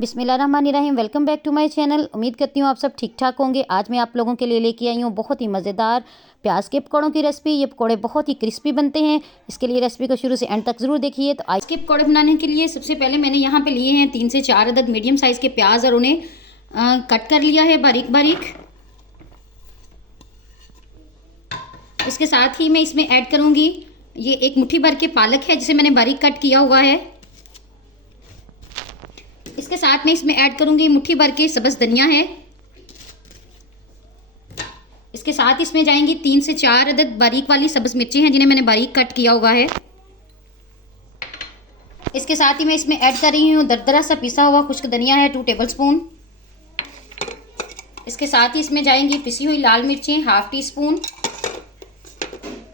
बिस्मिल्लाहिर्रहमानिर्रहीम। Welcome back to my channel. उम्मीद करती हूँ आप सब ठीक ठाक होंगे। आज मैं आप लोगों के लिए लेके आई हूँ बहुत ही मज़ेदार प्याज के पकौड़ों की रेसिपी। ये पकौड़े बहुत ही क्रिस्पी बनते हैं। इसके लिए रेसिपी को शुरू से एंड तक ज़रूर देखिए। तो आज के पकौड़े बनाने के लिए सबसे पहले मैंने यहाँ पे लिए हैं 3 से 4 अदद मीडियम साइज़ के प्याज और उन्हें कट कर लिया है बारीक बारीक। इसके साथ ही मैं इसमें ऐड करूँगी ये 1 मुट्ठी भर के पालक है जिसे मैंने बारीक कट किया हुआ है। इसके साथ में इसमें ऐड करूंगी मुट्ठी भर के सब्ज़ धनिया है। इसके साथ इसमें जाएंगी 3 से 4 अदद बारीक वाली सब्ज़ मिर्ची हैं जिन्हें मैंने बारीक कट किया हुआ है। इसके साथ ही मैं इसमें ऐड कर रही हूँ दरदरा सा पिसा हुआ खुश्क धनिया है 2 टेबलस्पून। इसके साथ ही इसमें जाएंगी पिसी हुई लाल मिर्चें 1/2 टीस्पून।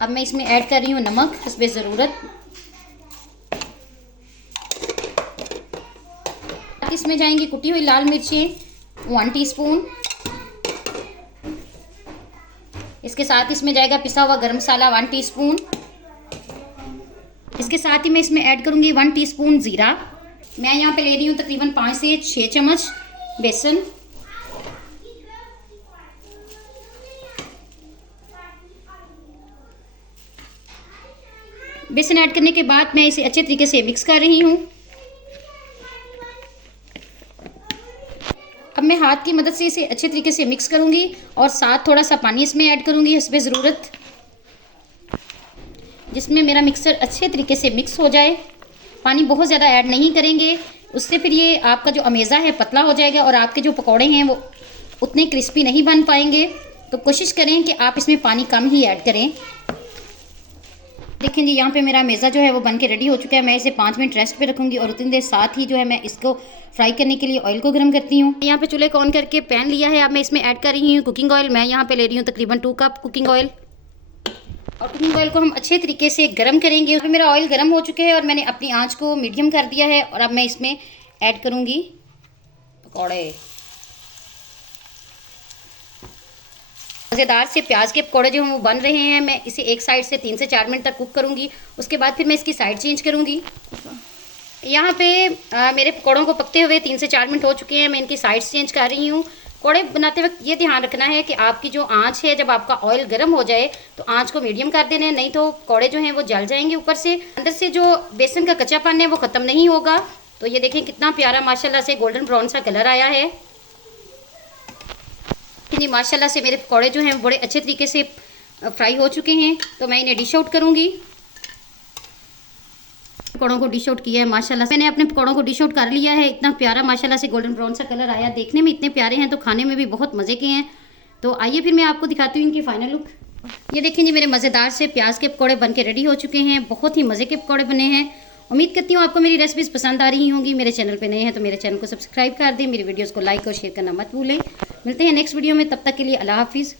अब मैं इसमें ऐड कर रही हूँ नमक हस्बे ज़रूरत। इसमें जाएंगी कुटी हुई लाल मिर्चें 1 टीस्पून। इसके साथ इसमें जाएगा पिसा हुआ गरम मसाला 1 टीस्पून। इसके साथ ही मैं इसमें ऐड करूंगी 1 टीस्पून ज़ीरा। मैं यहाँ पे ले रही हूँ तकरीबन 5 से 6 चम्मच बेसन। बेसन ऐड करने के बाद मैं इसे अच्छे तरीके से मिक्स कर रही हूँ। अब मैं हाथ की मदद से इसे अच्छे तरीके से मिक्स करूंगी और साथ थोड़ा सा पानी इसमें ऐड करूंगी हस्बे ज़रूरत, जिसमें मेरा मिक्सर अच्छे तरीके से मिक्स हो जाए। पानी बहुत ज़्यादा ऐड नहीं करेंगे, उससे फिर ये आपका जो अमेज़ा है पतला हो जाएगा और आपके जो पकौड़े हैं वो उतने क्रिस्पी नहीं बन पाएंगे। तो कोशिश करें कि आप इसमें पानी कम ही ऐड करें। देखें जी, यहाँ पे मेरा मेज़ा जो है वो बन के रेडी हो चुका है। मैं इसे 5 मिनट रेस्ट पे रखूँगी और उतनी देर साथ ही जो है मैं इसको फ्राई करने के लिए ऑयल को गर्म करती हूँ। यहाँ पे चूल्हे को ऑन करके पैन लिया है। अब मैं इसमें ऐड कर रही हूँ कुकिंग ऑयल। मैं यहाँ पे ले रही हूँ तकरीबन 2 कप कुकिंग ऑयल। और कुकिंग ऑयल को हम अच्छे तरीके से गर्म करेंगे। अभी मेरा ऑयल गर्म हो चुका है और मैंने अपनी आँच को मीडियम कर दिया है। और अब मैं इसमें ऐड करूँगी पकौड़े। मज़ेदार से प्याज के पकौड़े जो हैं वो बन रहे हैं। मैं इसे एक साइड से 3 से 4 मिनट तक कुक करूंगी। उसके बाद फिर मैं इसकी साइड चेंज करूंगी। यहाँ पे मेरे पकौड़ों को पकते हुए 3 से 4 मिनट हो चुके हैं। मैं इनकी साइड्स चेंज कर रही हूँ। पकौड़े बनाते वक्त ये ध्यान रखना है कि आपकी जो आँच है, जब आपका ऑयल गर्म हो जाए तो आँच को मीडियम कर देना है, नहीं तो पकौड़े जो हैं वो जल जाएंगे। ऊपर से अंदर से जो बेसन का कच्चापन है वो ख़त्म नहीं होगा। तो ये देखें कितना प्यारा माशाल्लाह से गोल्डन ब्राउन सा कलर आया है। जी माशाल्लाह से मेरे पकौड़े जो हैं बड़े अच्छे तरीके से फ्राई हो चुके हैं। तो मैं इन्हें डिश आउट करूँगी। पकौड़ों को डिश आउट किया है माशाल्लाह। मैंने अपने पकौड़ों को डिश आउट कर लिया है। इतना प्यारा माशाल्लाह से गोल्डन ब्राउन सा कलर आया। देखने में इतने प्यारे हैं तो खाने में भी बहुत मज़े के हैं। तो आइए फिर मैं आपको दिखाती हूँ इनकी फाइनल लुक। ये देखें जी, मेरे मज़ेदार से प्याज के पकौड़े बन के रेडी हो चुके हैं। बहुत ही मज़े के पकौड़े बने हैं। उम्मीद करती हूँ आपको मेरी रेसिपीज़ पसंद आ रही होंगी। मेरे चैनल पे नए हैं तो मेरे चैनल को सब्सक्राइब कर दें। मेरी वीडियोस को लाइक और शेयर करना मत भूलें। मिलते हैं नेक्स्ट वीडियो में, तब तक के लिए अल्लाह हाफिज़।